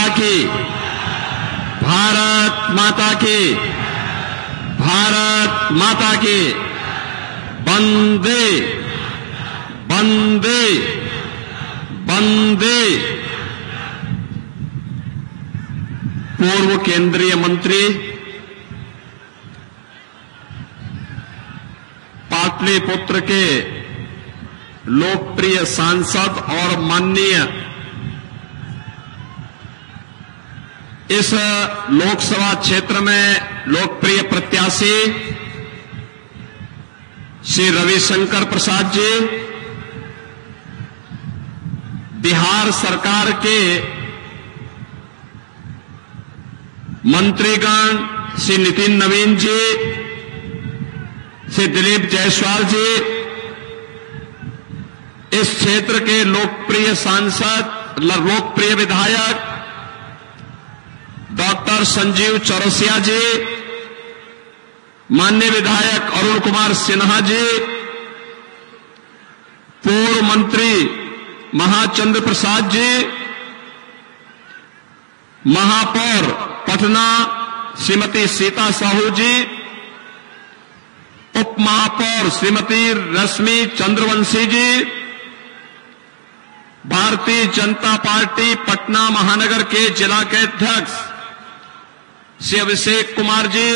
माता की, भारत माता की, भारत माता की। वंदे वंदे वंदे। पूर्व केंद्रीय मंत्री, पाटलिपुत्र के लोकप्रिय सांसद और माननीय इस लोकसभा क्षेत्र में लोकप्रिय प्रत्याशी श्री रविशंकर प्रसाद जी, बिहार सरकार के मंत्रीगण श्री नितिन नवीन जी, श्री दिलीप जायसवाल जी, इस क्षेत्र के लोकप्रिय सांसद, लोकप्रिय विधायक डॉक्टर संजीव चौरसिया जी, माननीय विधायक अरुण कुमार सिन्हा जी, पूर्व मंत्री महाचंद्र प्रसाद जी, महापौर पटना श्रीमती सीता साहू जी, उप महापौर श्रीमती रश्मि चंद्रवंशी जी, भारतीय जनता पार्टी पटना महानगर के जिला के अध्यक्ष श्री अभिषेक कुमार जी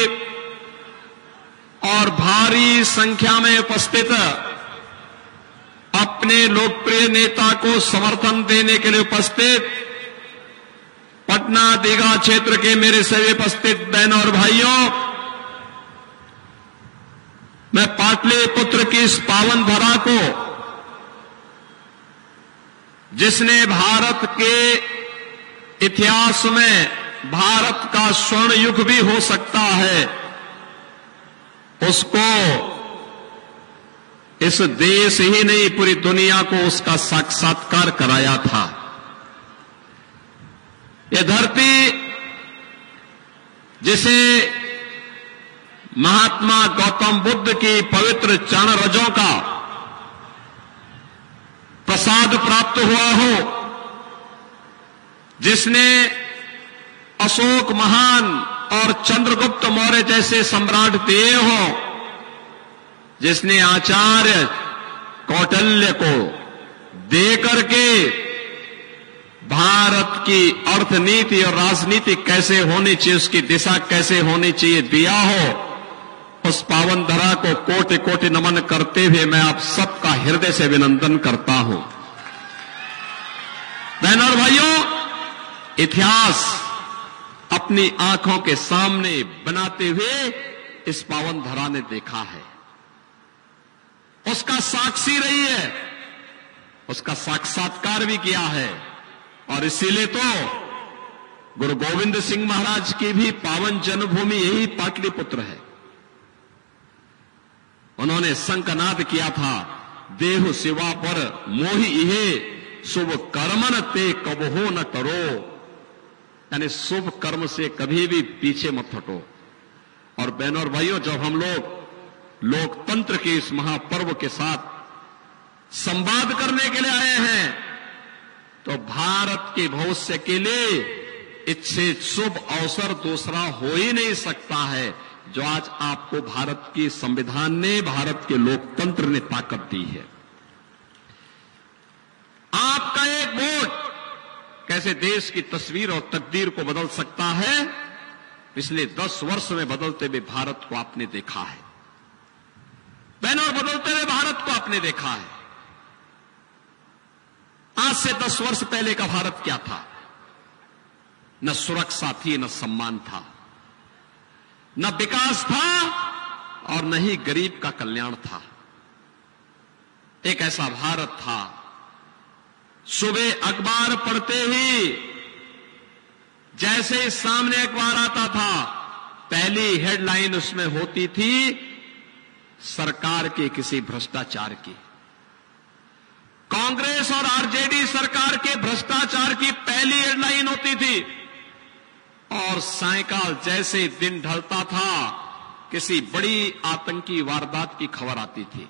और भारी संख्या में उपस्थित अपने लोकप्रिय नेता को समर्थन देने के लिए उपस्थित पटना दीघा क्षेत्र के मेरे सभी उपस्थित बहनों और भाइयों, मैं पाटलिपुत्र की इस पावन धरा को, जिसने भारत के इतिहास में भारत का स्वर्ण युग भी हो सकता है, उसको, इस देश ही नहीं पूरी दुनिया को उसका साक्षात्कार कराया था। यह धरती जिसे महात्मा गौतम बुद्ध की पवित्र चरण रजों का प्रसाद प्राप्त हुआ हो, जिसने अशोक महान और चंद्रगुप्त मौर्य जैसे सम्राट दिए हो, जिसने आचार्य कौटिल्य को दे करके भारत की अर्थनीति और राजनीति कैसे होनी चाहिए, उसकी दिशा कैसे होनी चाहिए दिया हो, उस पावन धरा को कोटि कोटि नमन करते हुए मैं आप सबका हृदय से अभिनंदन करता हूं। बहनों और भाइयों, इतिहास अपनी आंखों के सामने बनाते हुए इस पावन धरा ने देखा है, उसका साक्षी रही है, उसका साक्षात्कार भी किया है। और इसीलिए तो गुरु गोविंद सिंह महाराज की भी पावन जन्मभूमि यही पाटलिपुत्र है। उन्होंने शंखनाद किया था, देहु शिवा पर मोहि इहे शुभ कर्मन ते कबहो न करो, यानी शुभ कर्म से कभी भी पीछे मत हटो। और बहनों और भाइयों, जब हम लोग लोकतंत्र के इस महापर्व के साथ संवाद करने के लिए आए हैं, तो भारत के भविष्य के लिए इससे शुभ अवसर दूसरा हो ही नहीं सकता है, जो आज आपको भारत की संविधान ने, भारत के लोकतंत्र ने ताकत दी है। आपका एक वोट कैसे देश की तस्वीर और तकदीर को बदल सकता है, पिछले 10 वर्ष में बदलते हुए भारत को आपने देखा है। बहनों, बदलते हुए भारत को आपने देखा है। आज से 10 वर्ष पहले का भारत क्या था? न सुरक्षा थी, न सम्मान था, न विकास था और न ही गरीब का कल्याण था। एक ऐसा भारत था, सुबह अखबार पढ़ते ही जैसे ही सामने अखबार आता था, पहली हेडलाइन उसमें होती थी सरकार के किसी भ्रष्टाचार की। कांग्रेस और आरजेडी सरकार के भ्रष्टाचार की पहली हेडलाइन होती थी। और सायकाल जैसे दिन ढलता था, किसी बड़ी आतंकी वारदात की खबर आती थी।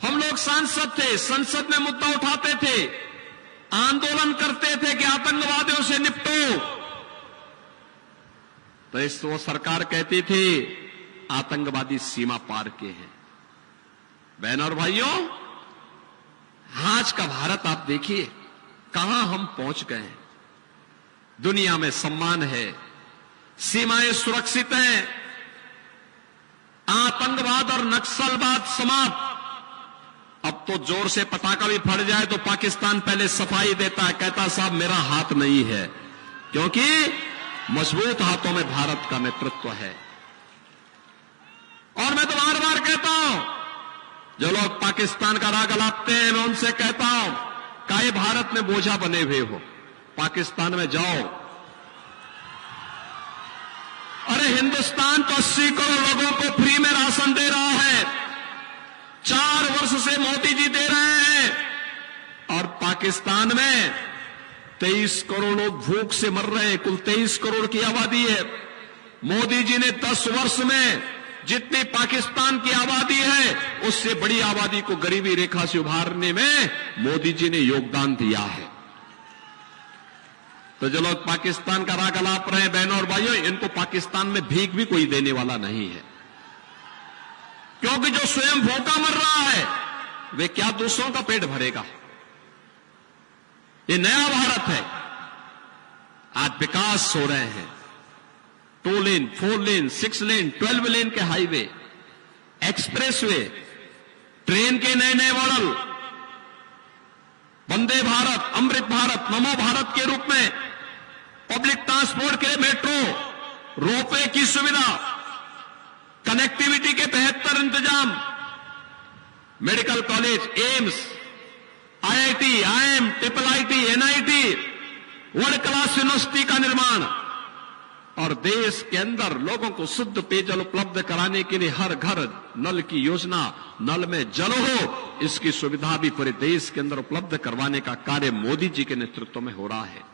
हम लोग सांसद थे, संसद में मुद्दा उठाते थे, आंदोलन करते थे कि आतंकवादियों से निपटो। तो इस वो सरकार कहती थी आतंकवादी सीमा पार के हैं। बहन और भाइयों, आज का भारत आप देखिए कहां हम पहुंच गए हैं। दुनिया में सम्मान है, सीमाएं सुरक्षित हैं, आतंकवाद और नक्सलवाद समाप्त। अब तो जोर से पटाखा भी फट जाए तो पाकिस्तान पहले सफाई देता है, कहता साहब मेरा हाथ नहीं है, क्योंकि मजबूत हाथों में भारत का नेतृत्व है। और मैं तो बार बार कहता हूं, जो लोग पाकिस्तान का राग अलापते हैं, मैं उनसे कहता हूं काहे भारत में बोझा बने हुए हो, पाकिस्तान में जाओ। अरे हिंदुस्तान तो 80 करोड़ लोगों को फ्री में राशन दे रहा है, 4 वर्ष से मोदी जी दे रहे हैं। और पाकिस्तान में 23 करोड़ लोग भूख से मर रहे हैं, कुल 23 करोड़ की आबादी है। मोदी जी ने 10 वर्ष में जितनी पाकिस्तान की आबादी है उससे बड़ी आबादी को गरीबी रेखा से उभारने में मोदी जी ने योगदान दिया है। तो जो लोग पाकिस्तान का राग अलाप रहे हैं, बहनों और भाइयों, इनको पाकिस्तान में भीख भी कोई देने वाला नहीं है, क्योंकि जो स्वयं भूखा मर रहा है वे क्या दूसरों का पेट भरेगा। ये नया भारत है। आज विकास हो रहे हैं, 2 लेन, 4 लेन, 6 लेन, 12 लेन के हाईवे, एक्सप्रेसवे, ट्रेन के नए नए मॉडल, वंदे भारत, अमृत भारत, नमो भारत के रूप में, पब्लिक ट्रांसपोर्ट के लिए मेट्रो, रोपवे की सुविधा, कनेक्टिविटी के बेहतर इंतजाम, medical college, AIIMS, IIT, IIM, IIIT, NIT, world class university का निर्माण, और देश के अंदर लोगों को शुद्ध पेयजल उपलब्ध कराने के लिए हर घर नल की योजना, नल में जल हो, इसकी सुविधा भी पूरे देश के अंदर उपलब्ध करवाने का कार्य मोदी जी के नेतृत्व में हो रहा है।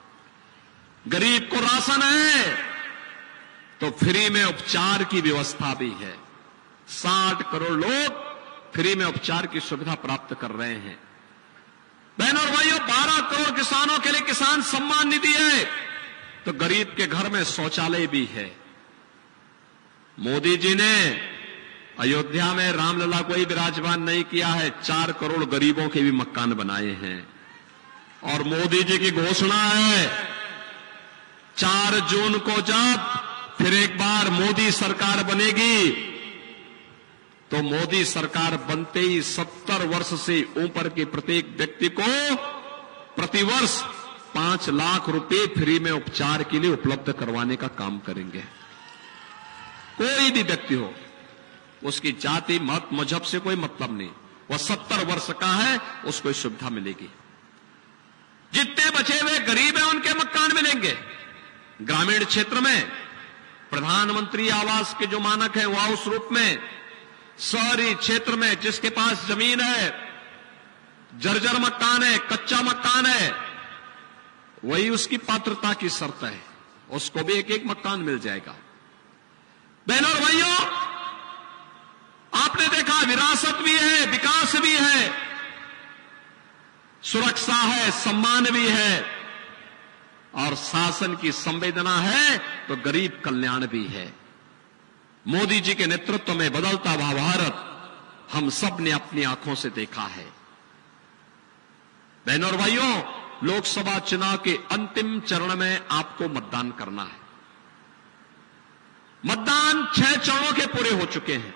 गरीब को राशन है तो फ्री में उपचार की व्यवस्था भी है। 60 करोड़ लोग फ्री में उपचार की सुविधा प्राप्त कर रहे हैं। बहनों और भाइयों, 12 करोड़ किसानों के लिए किसान सम्मान निधि है, तो गरीब के घर में शौचालय भी है। मोदी जी ने अयोध्या में रामलला को ही विराजमान नहीं किया है, 4 करोड़ गरीबों के भी मकान बनाए हैं। और मोदी जी की घोषणा है 4 जून को जब फिर एक बार मोदी सरकार बनेगी, तो मोदी सरकार बनते ही 70 वर्ष से ऊपर के प्रत्येक व्यक्ति को प्रतिवर्ष 5 लाख रुपए फ्री में उपचार के लिए उपलब्ध करवाने का काम करेंगे। कोई भी व्यक्ति हो, उसकी जाति, मत, मजहब से कोई मतलब नहीं, वह 70 वर्ष का है, उसको सुविधा मिलेगी। जितने बचे हुए गरीब हैं उनके मकान मिलेंगे। ग्रामीण क्षेत्र में प्रधानमंत्री आवास के जो मानक है वह उस रूप में, शहरी क्षेत्र में जिसके पास जमीन है, जर्जर मकान है, कच्चा मकान है, वही उसकी पात्रता की शर्त है, उसको भी एक एक मकान मिल जाएगा। बहनों और भाइयों, आपने देखा विरासत भी है, विकास भी है, सुरक्षा है, सम्मान भी है, और शासन की संवेदना है तो गरीब कल्याण भी है। मोदी जी के नेतृत्व में बदलता हुआ भारत हम सब ने अपनी आंखों से देखा है। बहनों और भाइयों, लोकसभा चुनाव के अंतिम चरण में आपको मतदान करना है। मतदान 6 चरणों के पूरे हो चुके हैं।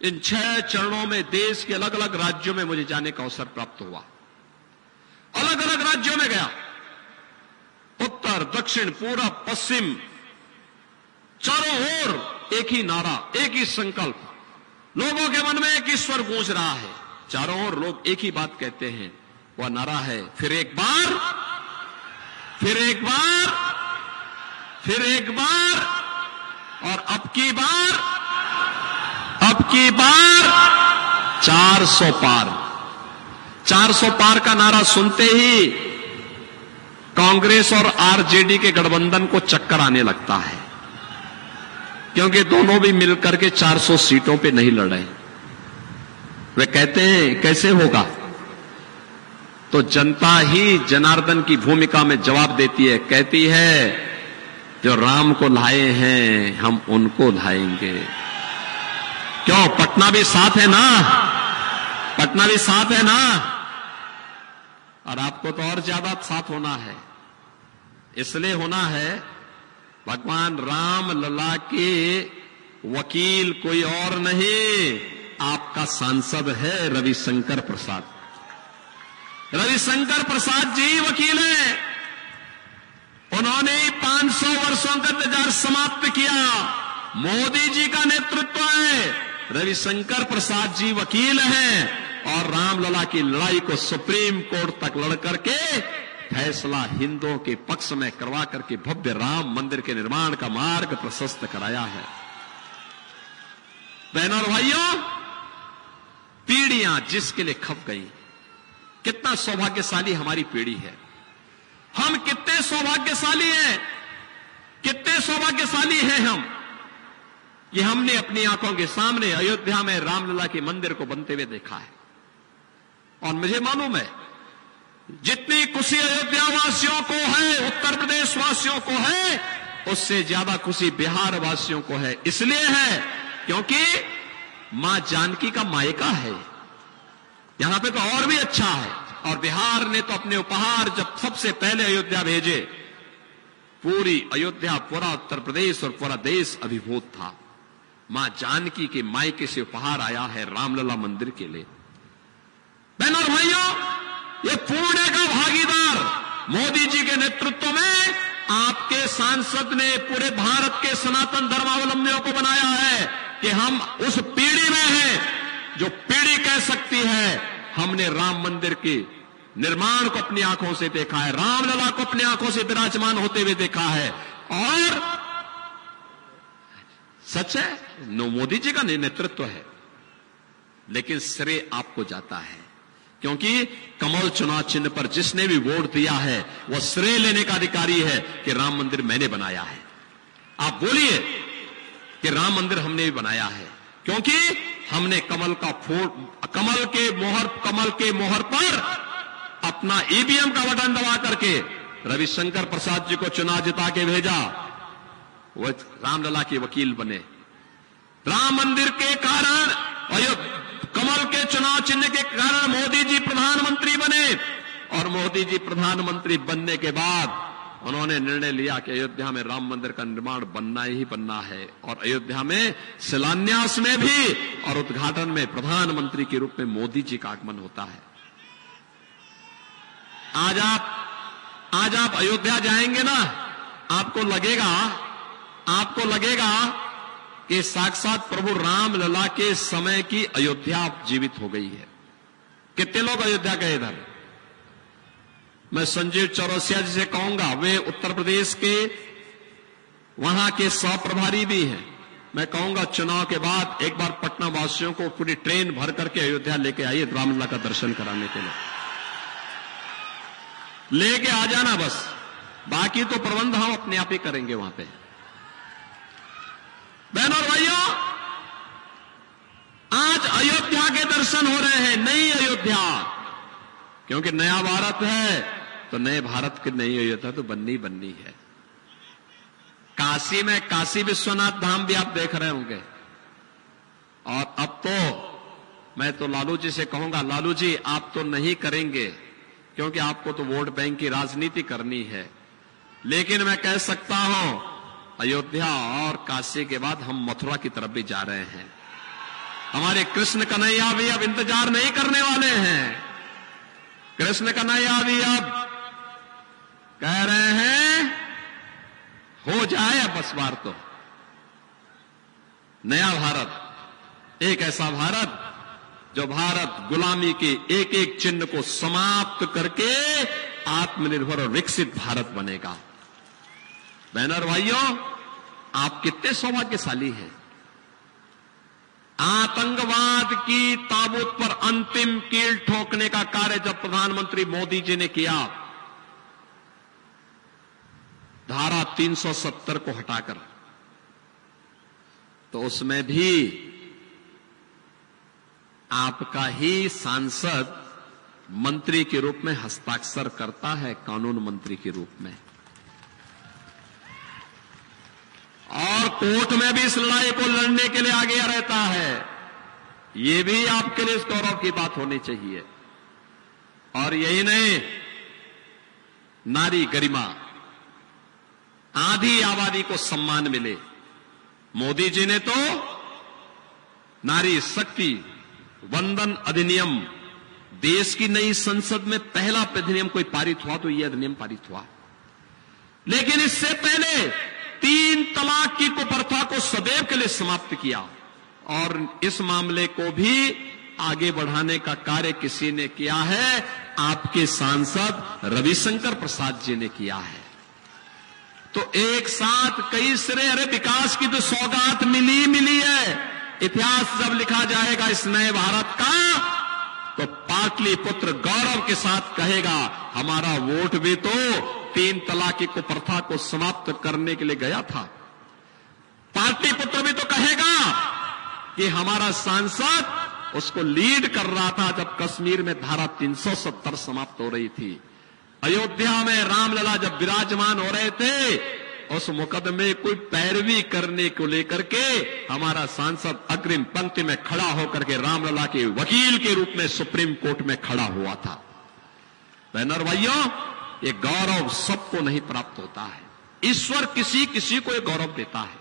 इन 6 चरणों में देश के अलग अलग राज्यों में मुझे जाने का अवसर प्राप्त हुआ। अलग अलग राज्यों में गया, उत्तर, दक्षिण, पूरब, पश्चिम, चारों ओर एक ही नारा, एक ही संकल्प, लोगों के मन में एक ही स्वर गूंज रहा है। चारों ओर लोग एक ही बात कहते हैं, वह नारा है फिर एक बार, फिर एक बार, फिर एक बार, और अब की बार 400 पार। 400 पार का नारा सुनते ही कांग्रेस और आरजेडी के गठबंधन को चक्कर आने लगता है, क्योंकि दोनों भी मिलकर के 400 सीटों पे नहीं लड़े। वे कहते हैं कैसे होगा, तो जनता ही जनार्दन की भूमिका में जवाब देती है, कहती है जो राम को लाए हैं हम उनको लाएंगे। क्यों? पटना भी साथ है ना, पटना भी साथ है ना, और आपको तो और ज्यादा साथ होना है। इसलिए होना है, भगवान राम लला के वकील कोई और नहीं, आपका सांसद है रविशंकर प्रसाद। रविशंकर प्रसाद जी वकील हैं। उन्होंने 500 वर्षों का इंतजार समाप्त किया। मोदी जी का नेतृत्व है, रविशंकर प्रसाद जी वकील हैं और रामलला की लड़ाई को सुप्रीम कोर्ट तक लड़ करके फैसला हिंदुओं के पक्ष में करवा करके भव्य राम मंदिर के निर्माण का मार्ग प्रशस्त कराया है। बहनों और भाइयों, पीढ़ियां जिसके लिए खप गई, कितना सौभाग्यशाली हमारी पीढ़ी है। हम कितने सौभाग्यशाली हैं, कितने सौभाग्यशाली हैं हम, ये हमने अपनी आंखों के सामने अयोध्या में रामलला के मंदिर को बनते हुए देखा है। और मुझे मालूम है, जितनी खुशी अयोध्या वासियों को है, उत्तर प्रदेश वासियों को है, उससे ज्यादा खुशी बिहार वासियों को है। इसलिए है क्योंकि मां जानकी का मायका है, यहां पे तो और भी अच्छा है। और बिहार ने तो अपने उपहार जब सबसे पहले अयोध्या भेजे, पूरी अयोध्या, पूरा उत्तर प्रदेश और पूरा देश अभिभूत था। मां जानकी के मायके से उपहार आया है रामलला मंदिर के लिए। बहनों और भाइयों, ये पुण्य का भागीदार मोदी जी के नेतृत्व में आपके सांसद ने पूरे भारत के सनातन धर्मावलंबियों को बनाया है कि हम उस पीढ़ी में हैं जो पीढ़ी कह सकती है हमने राम मंदिर के निर्माण को अपनी आंखों से देखा है, रामलला को अपनी आंखों से विराजमान होते हुए देखा है। और सच है, मोदी जी का नेतृत्व है, लेकिन श्रेय आपको जाता है, क्योंकि कमल चुनाव चिन्ह पर जिसने भी वोट दिया है वह श्रेय लेने का अधिकारी है कि राम मंदिर मैंने बनाया है। आप बोलिए कि राम मंदिर हमने भी बनाया है, क्योंकि हमने कमल के मोहर पर अपना ईवीएम का बटन दबा करके रविशंकर प्रसाद जी को चुनाव जिता के भेजा, वो रामलला के वकील बने। राम मंदिर के कारण, कमल के चुनाव चिन्ह के कारण मोदी जी प्रधानमंत्री बने, और मोदी जी प्रधानमंत्री बनने के बाद उन्होंने निर्णय लिया कि अयोध्या में राम मंदिर का निर्माण बनना ही बनना है, और अयोध्या में शिलान्यास में भी और उद्घाटन में प्रधानमंत्री के रूप में मोदी जी का आगमन होता है। आज आप अयोध्या जाएंगे ना, आपको लगेगा कि साक्षात प्रभु रामलला के समय की अयोध्या जीवित हो गई है। कितने लोग अयोध्या गए इधर? मैं संजीव चौरसिया जी से कहूंगा, वे उत्तर प्रदेश के वहां के सह प्रभारी भी हैं। मैं कहूंगा चुनाव के बाद एक बार पटना वासियों को पूरी ट्रेन भर करके अयोध्या लेके आइए रामलला का दर्शन कराने के लिए। लेके आ जाना बस, बाकी तो प्रबंध हम अपने आप ही करेंगे वहां पे। बहनों और भाइयों, आज अयोध्या के दर्शन हो रहे हैं, नई अयोध्या, क्योंकि नया भारत है तो नए भारत की नई अयोध्या तो बननी है। काशी में काशी विश्वनाथ धाम भी आप देख रहे होंगे। और अब तो मैं तो लालू जी से कहूंगा, लालू जी आप तो नहीं करेंगे क्योंकि आपको तो वोट बैंक की राजनीति करनी है, लेकिन मैं कह सकता हूं अयोध्या और काशी के बाद हम मथुरा की तरफ भी जा रहे हैं। हमारे कृष्ण कन्हैया भी अब इंतजार नहीं करने वाले हैं। कृष्ण कन्हैया भी अब कह रहे हैं हो जाए अब बस बार तो। नया भारत, एक ऐसा भारत जो भारत गुलामी के एक एक चिन्ह को समाप्त करके आत्मनिर्भर और विकसित भारत बनेगा। बहनों और भाइयों, आप कितने सौभाग्यशाली हैं। आतंकवाद की ताबूत पर अंतिम कील ठोकने का कार्य जब प्रधानमंत्री मोदी जी ने किया, धारा 370 को हटाकर, तो उसमें भी आपका ही सांसद मंत्री के रूप में हस्ताक्षर करता है, कानून मंत्री के रूप में, और कोर्ट में भी इस लड़ाई को लड़ने के लिए आगे रहता है। ये भी आपके लिए इस गौरव की बात होनी चाहिए। और यही नहीं, नारी गरिमा, आधी आबादी को सम्मान मिले। मोदी जी ने तो नारी शक्ति वंदन अधिनियम, देश की नई संसद में पहला अधिनियम कोई पारित हुआ तो यह अधिनियम पारित हुआ। लेकिन इससे पहले 3 तलाक की कुप्रथा को सदैव के लिए समाप्त किया, और इस मामले को भी आगे बढ़ाने का कार्य किसी ने किया है, आपके सांसद रविशंकर प्रसाद जी ने किया है। तो एक साथ कई सिरे, अरे विकास की तो सौगात मिली है। इतिहास जब लिखा जाएगा इस नए भारत का, तो पाटलिपुत्र गौरव के साथ कहेगा, हमारा वोट भी तो 3 तलाक की कुप्रथा को समाप्त करने के लिए गया था। पाटलिपुत्र भी तो कहेगा कि हमारा सांसद उसको लीड कर रहा था जब कश्मीर में धारा 370 समाप्त हो रही थी। अयोध्या में रामलला जब विराजमान हो रहे थे, उस मुकदमे को पैरवी करने को लेकर के हमारा सांसद अग्रिम पंक्ति में खड़ा होकर के रामलला के वकील के रूप में सुप्रीम कोर्ट में खड़ा हुआ था। बहनों और भाइयों, ये गौरव सबको नहीं प्राप्त होता है, ईश्वर किसी किसी को ये गौरव देता है।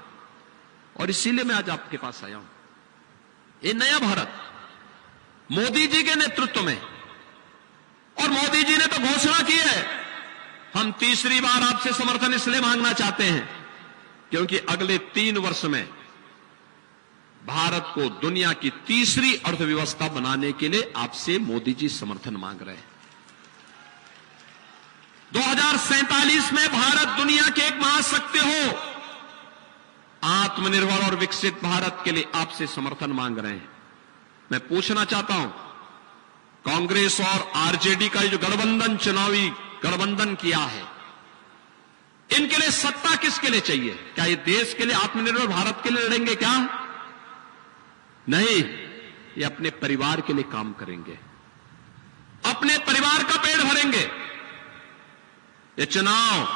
और इसीलिए मैं आज आपके पास आया हूं। ये नया भारत मोदी जी के नेतृत्व में, और मोदी जी ने तो घोषणा की है, हम तीसरी बार आपसे समर्थन इसलिए मांगना चाहते हैं क्योंकि अगले 3 वर्ष में भारत को दुनिया की तीसरी अर्थव्यवस्था बनाने के लिए आपसे मोदी जी समर्थन मांग रहे हैं। 2047 में भारत दुनिया के एक महाशक्ति हो, आत्मनिर्भर और विकसित भारत के लिए आपसे समर्थन मांग रहे हैं। मैं पूछना चाहता हूं, कांग्रेस और आरजेडी का जो गठबंधन, चुनावी गठबंधन किया है, इनके लिए सत्ता किसके लिए चाहिए? क्या ये देश के लिए, आत्मनिर्भर भारत के लिए लड़ेंगे क्या? नहीं, ये अपने परिवार के लिए काम करेंगे, अपने परिवार का पेट भरेंगे। ये चुनाव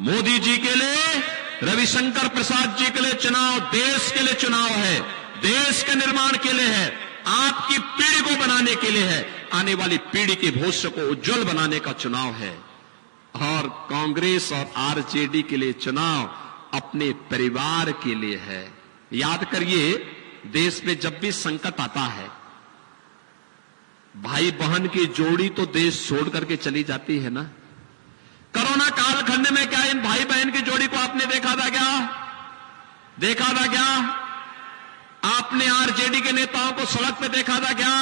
मोदी जी के लिए, रविशंकर प्रसाद जी के लिए चुनाव देश के लिए चुनाव है, देश के निर्माण के लिए है, आपकी पीढ़ी को बनाने के लिए है, आने वाली पीढ़ी के भविष्य को उज्जवल बनाने का चुनाव है। और कांग्रेस और आरजेडी के लिए चुनाव अपने परिवार के लिए है। याद करिए, देश में जब भी संकट आता है, भाई बहन की जोड़ी तो देश छोड़ करके चली जाती है ना। कोरोना कालखंड में क्या इन भाई बहन की जोड़ी को आपने देखा था क्या? देखा था क्या? आपने आरजेडी के नेताओं को सड़क पे देखा था क्या?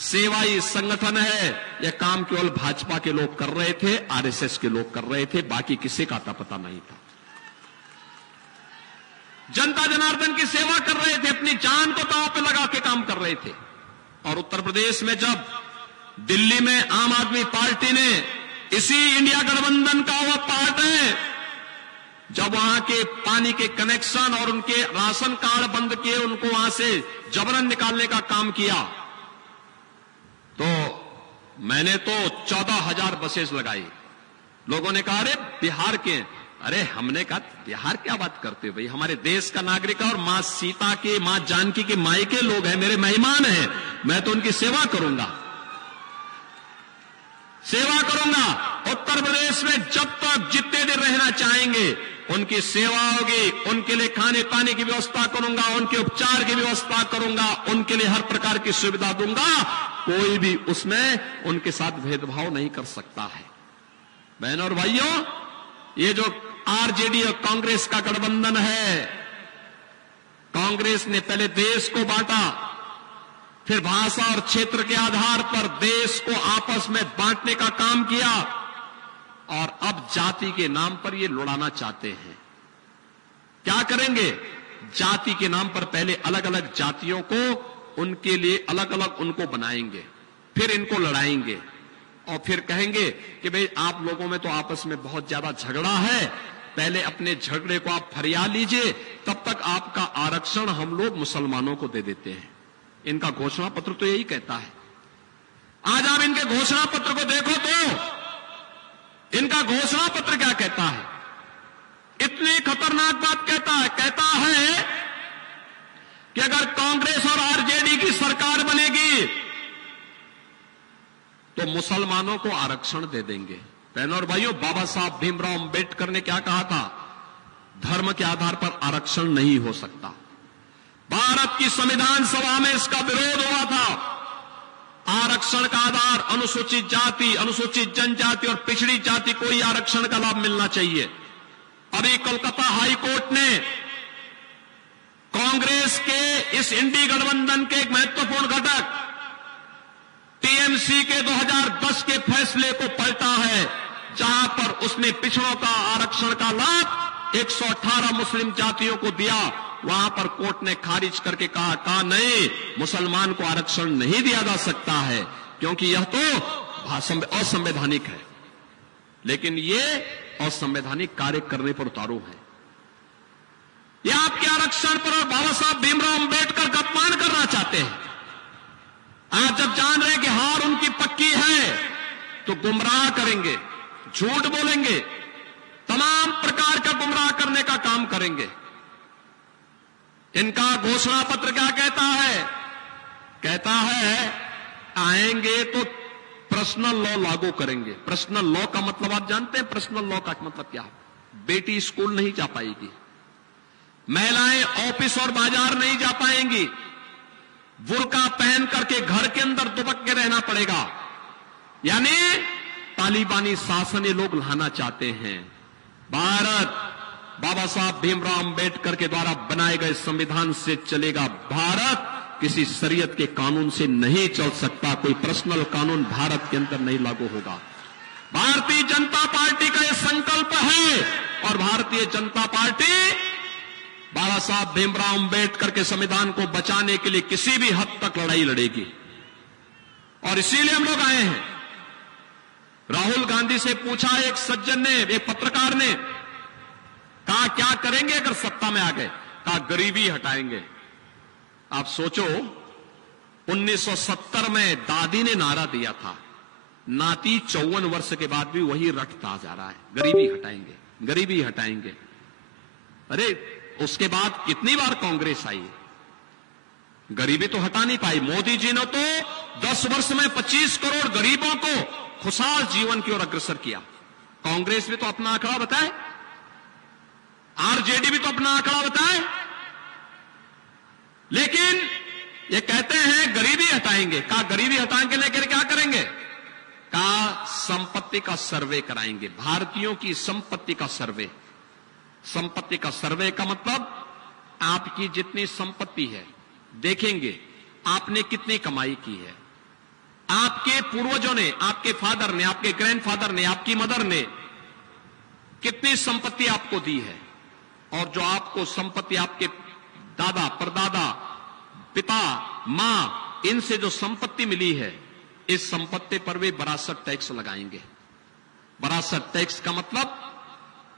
सेवाई संगठन है, यह काम केवल भाजपा के लोग कर रहे थे, आरएसएस के लोग कर रहे थे, बाकी किसी का आता पता नहीं था। जनता जनार्दन की सेवा कर रहे थे, अपनी जान को दांव पे लगा के काम कर रहे थे। और उत्तर प्रदेश में जब दिल्ली में आम आदमी पार्टी ने, इसी इंडिया गठबंधन का वह पार्ट है, जब वहां के पानी के कनेक्शन और उनके राशन कार्ड बंद किए, उनको वहां से जबरन निकालने का काम किया, तो मैंने तो 14,000 बसेस लगाई। लोगों ने कहा, अरे बिहार के, अरे हमने कहा बिहार क्या बात करते हो भाई, हमारे देश का नागरिक है और मां सीता के, मां जानकी के मायके लोग हैं, मेरे मेहमान हैं, मैं तो उनकी सेवा करूंगा, सेवा करूंगा। उत्तर प्रदेश में जब तक जितने दिन रहना चाहेंगे उनकी सेवा होगी, उनके लिए खाने पानी की व्यवस्था करूंगा, उनके उपचार की व्यवस्था करूंगा, उनके लिए हर प्रकार की सुविधा दूंगा, कोई भी उसमें उनके साथ भेदभाव नहीं कर सकता है। बहनों और भाइयों, ये जो आरजेडी और कांग्रेस का गठबंधन है, कांग्रेस ने पहले देश को बांटा, फिर भाषा और क्षेत्र के आधार पर देश को आपस में बांटने का काम किया, और अब जाति के नाम पर ये लुढ़ाना चाहते हैं। क्या करेंगे? जाति के नाम पर पहले अलग अलग जातियों को, उनके लिए अलग अलग उनको बनाएंगे, फिर इनको लड़ाएंगे, और फिर कहेंगे कि भाई आप लोगों में तो आपस में बहुत ज्यादा झगड़ा है, पहले अपने झगड़े को आप फरिया लीजिए, तब तक आपका आरक्षण हम लोग मुसलमानों को दे देते हैं। इनका घोषणा पत्र तो यही कहता है। आज आप इनके घोषणा पत्र को देखो तो इनका घोषणा पत्र क्या कहता है? इतनी खतरनाक बात कहता है कि अगर कांग्रेस और आरजेडी की सरकार बनेगी तो मुसलमानों को आरक्षण दे देंगे। बहनों और भाइयों, बाबा साहब भीमराव अंबेडकर ने क्या कहा था? धर्म के आधार पर आरक्षण नहीं हो सकता। भारत की संविधान सभा में इसका विरोध हुआ था। आरक्षण का आधार अनुसूचित जाति, अनुसूचित जनजाति और पिछड़ी जाति को ही आरक्षण का लाभ मिलना चाहिए। अभी कोलकाता हाई कोर्ट ने कांग्रेस के इस इंडी गठबंधन के एक महत्वपूर्ण घटक टीएमसी के 2010 के फैसले को पलटा है, जहां पर उसने पिछड़ों का आरक्षण का लाभ 118 मुस्लिम जातियों को दिया। वहां पर कोर्ट ने खारिज करके कहा नहीं, मुसलमान को आरक्षण नहीं दिया जा सकता है क्योंकि यह तो असंवैधानिक है। लेकिन ये असंवैधानिक कार्य करने पर उतारू है। यह आपके आरक्षण पर और बाबा साहब भीमराव अंबेडकर का अपमान करना चाहते हैं। आज जब जान रहे हैं कि हार उनकी पक्की है तो गुमराह करेंगे, झूठ बोलेंगे, तमाम प्रकार का गुमराह करने का काम करेंगे। इनका घोषणा पत्र क्या कहता है? कहता है आएंगे तो पर्सनल लॉ लागू करेंगे। पर्सनल लॉ का मतलब आप जानते हैं? पर्सनल लॉ का मतलब क्या है? बेटी स्कूल नहीं जा पाएगी, महिलाएं ऑफिस और बाजार नहीं जा पाएंगी, बुर्का पहन करके घर के अंदर दुबक के रहना पड़ेगा। यानी तालिबानी शासन ये लोग लाना चाहते हैं। भारत बाबा साहब भीमराव अंबेडकर के द्वारा बनाए गए संविधान से चलेगा। भारत किसी शरीयत के कानून से नहीं चल सकता। कोई पर्सनल कानून भारत के अंदर नहीं लागू होगा। भारतीय जनता पार्टी का यह संकल्प है और भारतीय जनता पार्टी बाबा साहब भीमराव अंबेडकर के संविधान को बचाने के लिए किसी भी हद तक लड़ाई लड़ेगी। और इसीलिए हम लोग आए हैं। राहुल गांधी से पूछा एक सज्जन ने, एक पत्रकार ने, कहा क्या करेंगे अगर सत्ता में आ गए? कहा गरीबी हटाएंगे। आप सोचो 1970 में दादी ने नारा दिया था, नाती 54 वर्ष के बाद भी वही रटता जा रहा है, गरीबी हटाएंगे, गरीबी हटाएंगे। अरे उसके बाद कितनी बार कांग्रेस आई, गरीबी तो हटा नहीं पाई। मोदी जी ने तो 10 वर्ष में 25 करोड़ गरीबों को खुशहाल जीवन की ओर अग्रसर किया। कांग्रेस भी तो अपना आंकड़ा बताए, आरजेडी भी तो अपना आंकड़ा बताए, लेकिन ये कहते हैं गरीबी हटाएंगे। कहा गरीबी हटाने के लिए क्या करेंगे? कहा संपत्ति का सर्वे कराएंगे, भारतीयों की संपत्ति का सर्वे। संपत्ति का सर्वे का मतलब आपकी जितनी संपत्ति है देखेंगे, आपने कितनी कमाई की है, आपके पूर्वजों ने, आपके फादर ने, आपके ग्रैंडफादर ने, आपकी मदर ने कितनी संपत्ति आपको दी है, और जो आपको संपत्ति आपके दादा, परदादा, पिता, मां, इनसे जो संपत्ति मिली है, इस संपत्ति पर भी विरासत टैक्स लगाएंगे। विरासत टैक्स का मतलब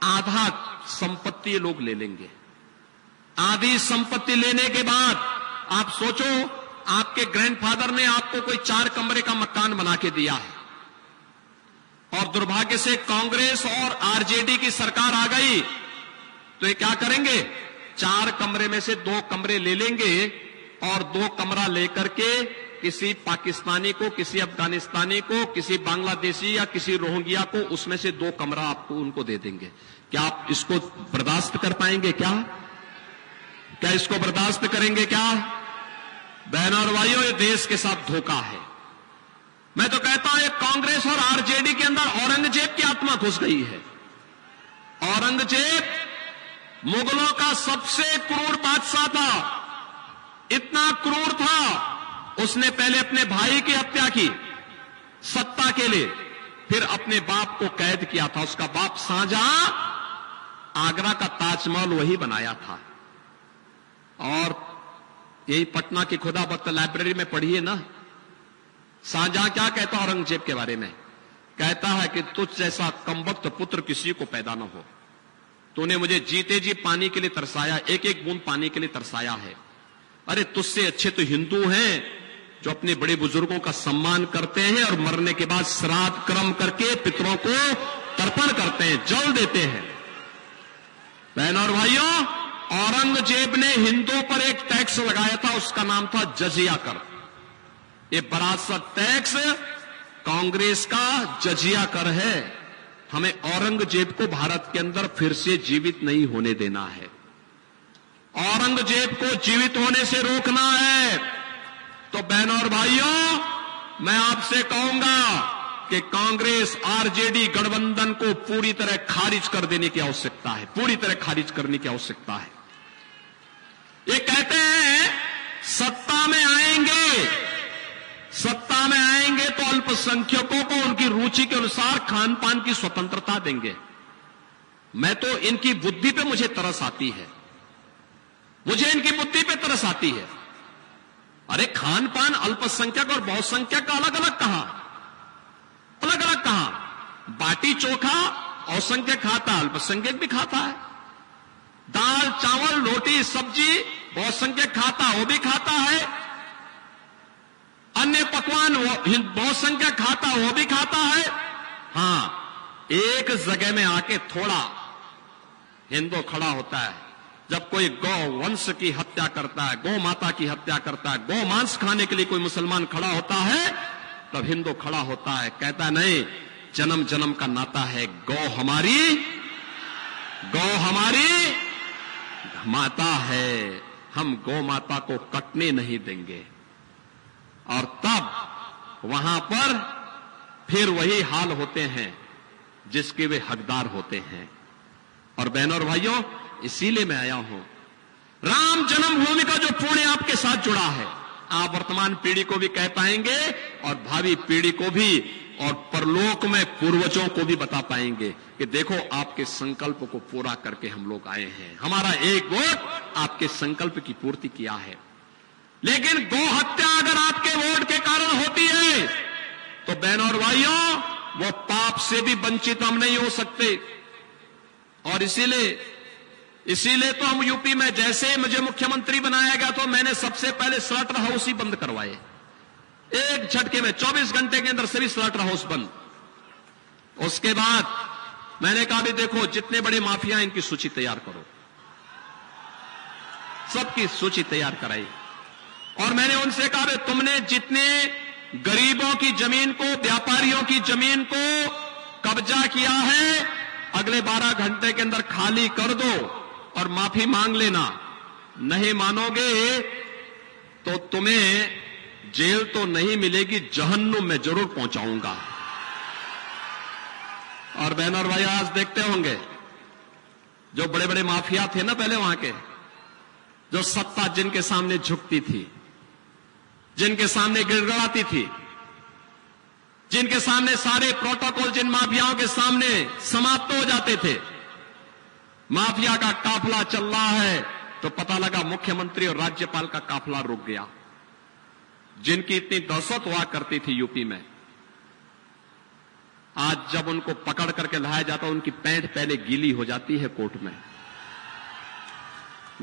आधा संपत्ति लोग ले लेंगे। आधी संपत्ति लेने के बाद आप सोचो, आपके ग्रैंडफादर ने आपको कोई 4 कमरे का मकान बना के दिया है, और दुर्भाग्य से कांग्रेस और आरजेडी की सरकार आ गई, तो ये क्या करेंगे? 4 कमरे में से 2 कमरे ले लेंगे और 2 कमरा लेकर के किसी पाकिस्तानी को, किसी अफगानिस्तानी को, किसी बांग्लादेशी या किसी रोहिंग्या को उसमें से 2 कमरा आपको उनको दे देंगे। क्या आप इसको बर्दाश्त कर पाएंगे? क्या इसको बर्दाश्त करेंगे? क्या बहनों और भाइयों, ये देश के साथ धोखा है। मैं तो कहता हूं, कांग्रेस और आरजेडी के अंदर औरंगजेब की आत्मा घुस गई है। औरंगजेब मुगलों का सबसे क्रूर बादशाह था। इतना क्रूर था, उसने पहले अपने भाई की हत्या की सत्ता के लिए, फिर अपने बाप को कैद किया था। उसका बाप शाहजहां आगरा का ताजमहल वही बनाया था। और यही पटना की खुदाबख्त लाइब्रेरी में पढ़िए ना, शाहजहां क्या कहता है औरंगजेब के बारे में? कहता है कि तुझ जैसा कमबख्त पुत्र किसी को पैदा न हो। तूने मुझे जीते जी पानी के लिए तरसाया, एक एक बूंद पानी के लिए तरसाया है। अरे तुझसे अच्छे तो हिंदू हैं, जो अपने बड़े बुजुर्गों का सम्मान करते हैं और मरने के बाद श्राद्ध कर्म करके पितरों को तर्पण करते हैं, जल देते हैं। बहनों और भाइयों, औरंगजेब ने हिंदुओं पर एक टैक्स लगाया था, उसका नाम था जजिया कर। ये विरासत टैक्स कांग्रेस का जजिया कर है। हमें औरंगजेब को भारत के अंदर फिर से जीवित नहीं होने देना है, औरंगजेब को जीवित होने से रोकना है। तो बहनों और भाइयों, मैं आपसे कहूंगा कि कांग्रेस आरजेडी गठबंधन को पूरी तरह खारिज कर देने की आवश्यकता है, पूरी तरह खारिज करने की आवश्यकता है। ये कहते हैं सत्ता में आएंगे, सत्ता में आएंगे तो अल्पसंख्यकों को उनकी रुचि के अनुसार खान पान की स्वतंत्रता देंगे। मैं तो इनकी बुद्धि पे मुझे तरस आती है, मुझे इनकी बुद्धि पे तरस आती है। अरे खान पान अल्पसंख्यक और बहुसंख्यक का अलग अलग कहा, अलग अलग कहा। बाटी चोखा बहुसंख्यक खाता, अल्पसंख्यक भी खाता है। दाल चावल रोटी सब्जी बहुसंख्यक खाता, वो भी खाता है। अन्य पकवान बहुसंख्यक खाता, वो भी खाता है। हां, एक जगह में आके थोड़ा हिंदू खड़ा होता है, जब कोई गौ वंश की हत्या करता है, गौ माता की हत्या करता है, गौ मांस खाने के लिए कोई मुसलमान खड़ा होता है, तब हिंदू खड़ा होता है, कहता है नहीं, जन्म जन्म का नाता है, गौ हमारी माता है, हम गौ माता को कटने नहीं देंगे। और तब वहां पर फिर वही हाल होते हैं जिसके वे हकदार होते हैं। और बहनों और भाइयों, इसीलिए मैं आया हूं। राम जन्मभूमि का जो पुण्य आपके साथ जुड़ा है, आप वर्तमान पीढ़ी को भी कह पाएंगे और भावी पीढ़ी को भी, और परलोक में पूर्वजों को भी बता पाएंगे कि देखो आपके संकल्प को पूरा करके हम लोग आए हैं, हमारा एक वोट आपके संकल्प की पूर्ति किया है। लेकिन गौ हत्या अगर आपके वोट के कारण होती है तो बहनों और भाइयों, वो पाप से भी वंचित हम नहीं हो सकते। और इसीलिए तो हम यूपी में, जैसे मुझे मुख्यमंत्री बनाया गया तो मैंने सबसे पहले स्लॉटर हाउस ही बंद करवाए, एक झटके में 24 घंटे के अंदर सभी स्लॉटर हाउस बंद। उसके बाद मैंने कहा भी देखो जितने बड़े माफिया इनकी सूची तैयार करो, सबकी सूची तैयार कराई। और मैंने उनसे कहा भी तुमने जितने गरीबों की जमीन को, व्यापारियों की जमीन को कब्जा किया है, अगले 12 घंटे के अंदर खाली कर दो और माफी मांग लेना। नहीं मानोगे तो तुम्हें जेल तो नहीं मिलेगी, जहन्नुम में जरूर पहुंचाऊंगा। और बहनों और भाई, आज देखते होंगे जो बड़े बड़े माफिया थे ना पहले वहां के, जो सत्ता जिनके सामने झुकती थी, जिनके सामने गिड़गिड़ाती थी, जिनके सामने सारे प्रोटोकॉल जिन माफियाओं के सामने समाप्त हो जाते थे, माफिया का काफिला चल रहा है तो पता लगा मुख्यमंत्री और राज्यपाल का काफिला रुक गया। जिनकी इतनी दहशत हुआ करती थी यूपी में, आज जब उनको पकड़ करके लाया जाता उनकी पैंट पहले गीली हो जाती है कोर्ट में,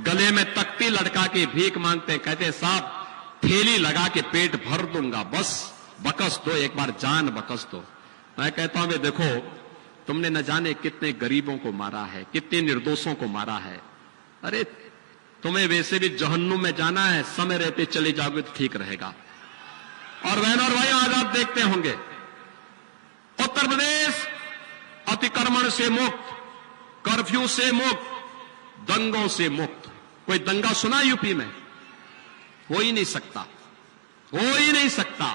गले में तख्ती लटका के भीख मांगते, कहते साहब थैली लगा के पेट भर दूंगा, बस बकस दो, एक बार जान बकस दो। मैं कहता हूं देखो तुमने न जाने कितने गरीबों को मारा है, कितने निर्दोषों को मारा है। अरे तुम्हें वैसे भी जहन्नुम में जाना है, समय रहते चले जाओगे तो ठीक रहेगा। और बहनों और भाइयों, आज आप देखते होंगे उत्तर प्रदेश अतिक्रमण से मुक्त, कर्फ्यू से मुक्त, दंगों से मुक्त। कोई दंगा सुना यूपी में? हो ही नहीं सकता, हो ही नहीं सकता।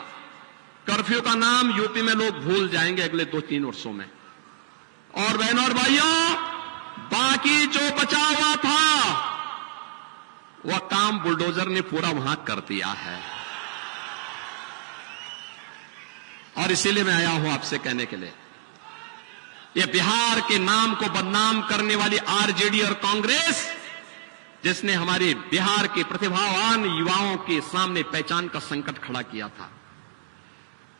कर्फ्यू का नाम यूपी में लोग भूल जाएंगे अगले 2-3 वर्षों में। और बहनों और भाइयों, बाकी जो बचा हुआ था वह काम बुलडोजर ने पूरा वहां कर दिया है। और इसीलिए मैं आया हूं आपसे कहने के लिए, ये बिहार के नाम को बदनाम करने वाली आरजेडी और कांग्रेस, जिसने हमारे बिहार के प्रतिभावान युवाओं के सामने पहचान का संकट खड़ा किया था,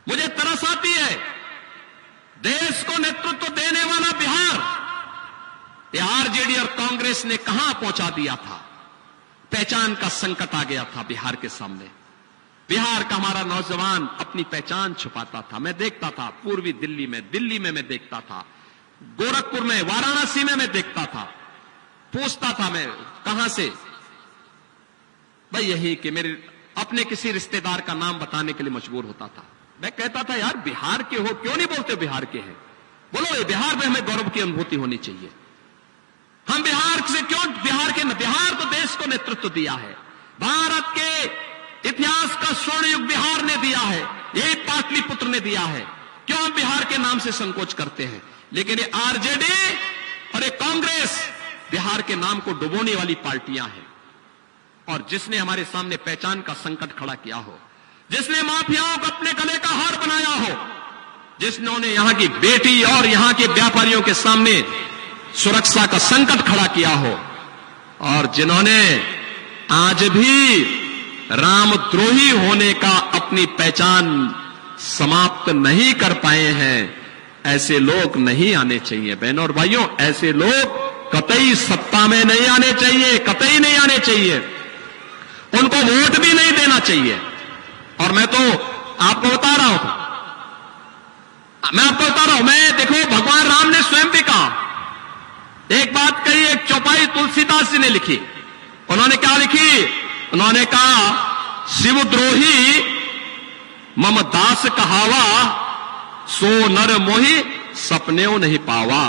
मुझे तरस आती है। देश को नेतृत्व देने वाला बिहार, ये आरजेडी और कांग्रेस ने कहां पहुंचा दिया था। पहचान का संकट आ गया था बिहार के सामने। बिहार का हमारा नौजवान अपनी पहचान छुपाता था। मैं देखता था पूर्वी दिल्ली में मैं देखता था, गोरखपुर में, वाराणसी में मैं देखता था। पूछता था मैं, कहां से? भाई यही कि मेरे अपने किसी रिश्तेदार का नाम बताने के लिए मजबूर होता था। मैं कहता था यार बिहार के हो, क्यों नहीं बोलते बिहार के हैं? बोलो ये बिहार में हमें गौरव की अनुभूति होनी चाहिए। हम बिहार से क्यों, बिहार तो देश को नेतृत्व दिया है, भारत के इतिहास का स्वर्ण युग बिहार ने दिया है, यही पाटलिपुत्र ने दिया है। क्यों हम बिहार के नाम से संकोच करते हैं? लेकिन ये आरजेडी और ये कांग्रेस बिहार के नाम को डुबोने वाली पार्टियां हैं। और जिसने हमारे सामने पहचान का संकट खड़ा किया हो, जिसने माफियाओं को अपने गले का हार बनाया हो, जिन्होंने यहां की बेटी और यहां के व्यापारियों के सामने सुरक्षा का संकट खड़ा किया हो, और जिन्होंने आज भी रामद्रोही होने का अपनी पहचान समाप्त नहीं कर पाए हैं, ऐसे लोग नहीं आने चाहिए। बहनों और भाइयों, ऐसे लोग कतई सत्ता में नहीं आने चाहिए, कतई नहीं आने चाहिए। उनको वोट भी नहीं देना चाहिए। और मैं तो आपको बता रहा हूं, मैं देखो, भगवान राम ने स्वयं भी कहा, एक बात कही, एक चौपाई तुलसीदास जी ने लिखी। उन्होंने क्या लिखी? उन्होंने कहा, शिवद्रोही मम दास कहावा, सो नर मोहि सपनेऊ नहीं पावा।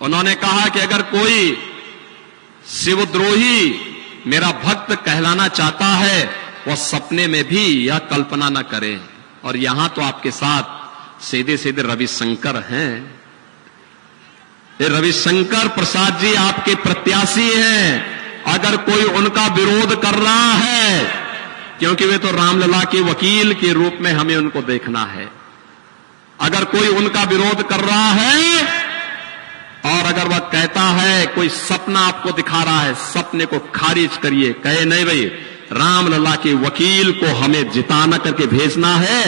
उन्होंने कहा कि अगर कोई शिवद्रोही मेरा भक्त कहलाना चाहता है, वह सपने में भी यह कल्पना न करे। और यहां तो आपके साथ सीधे सीधे रविशंकर हैं। ये रविशंकर प्रसाद जी आपके प्रत्याशी हैं। अगर कोई उनका विरोध कर रहा है, क्योंकि वे तो रामलला के वकील के रूप में हमें उनको देखना है, अगर कोई उनका विरोध कर रहा है और अगर वह कहता है, कोई सपना आपको दिखा रहा है, सपने को खारिज करिए। कहे नहीं भाई, रामलला के वकील को हमें जिताना करके भेजना है,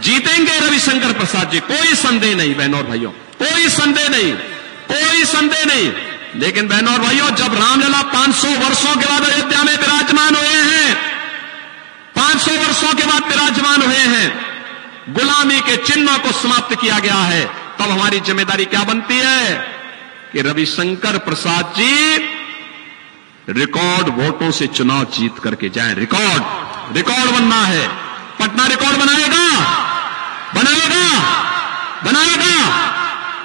जीतेंगे रविशंकर प्रसाद जी, कोई संदेह नहीं। बहनों और भाइयों, कोई संदेह नहीं, कोई संदेह नहीं। लेकिन बहनों और भाइयों, जब रामलला 500 वर्षों के बाद अयोध्या में विराजमान हुए हैं, 500 वर्षों के बाद विराजमान हुए हैं, गुलामी के चिन्हों को समाप्त किया गया है, तब हमारी जिम्मेदारी क्या बनती है कि रविशंकर प्रसाद जी रिकॉर्ड वोटों से चुनाव जीत करके जाएं। रिकॉर्ड बनना है। पटना रिकॉर्ड बनाएगा।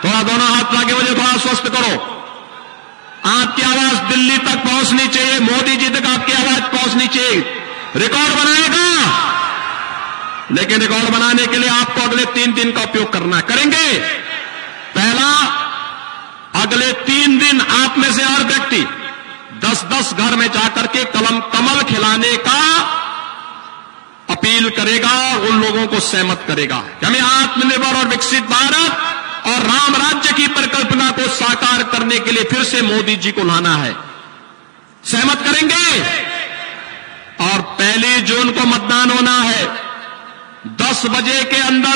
थोड़ा दोनों हाथ लाके मुझे थोड़ा स्वस्थ करो। आपकी आवाज दिल्ली तक पहुंचनी चाहिए, मोदी जी तक आपकी आवाज पहुंचनी चाहिए। रिकॉर्ड बनाएगा, लेकिन रिकॉर्ड बनाने के लिए आपको अगले 3 दिन का उपयोग करना। करेंगे? पहला, अगले 3 दिन आप में से हर व्यक्ति 10-10 घर में जाकर के कमल खिलाने का अपील करेगा, उन लोगों को सहमत करेगा। हमें आत्मनिर्भर और विकसित भारत और राम राज्य की परिकल्पना को साकार करने के लिए फिर से मोदी जी को लाना है। सहमत करेंगे? और 1 जून को मतदान होना है। 10 बजे के अंदर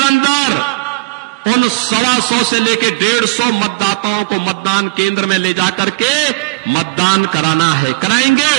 उन 125 से लेकर 150 मतदाताओं को मतदान केंद्र में ले जाकर के मतदान कराना है। कराएंगे?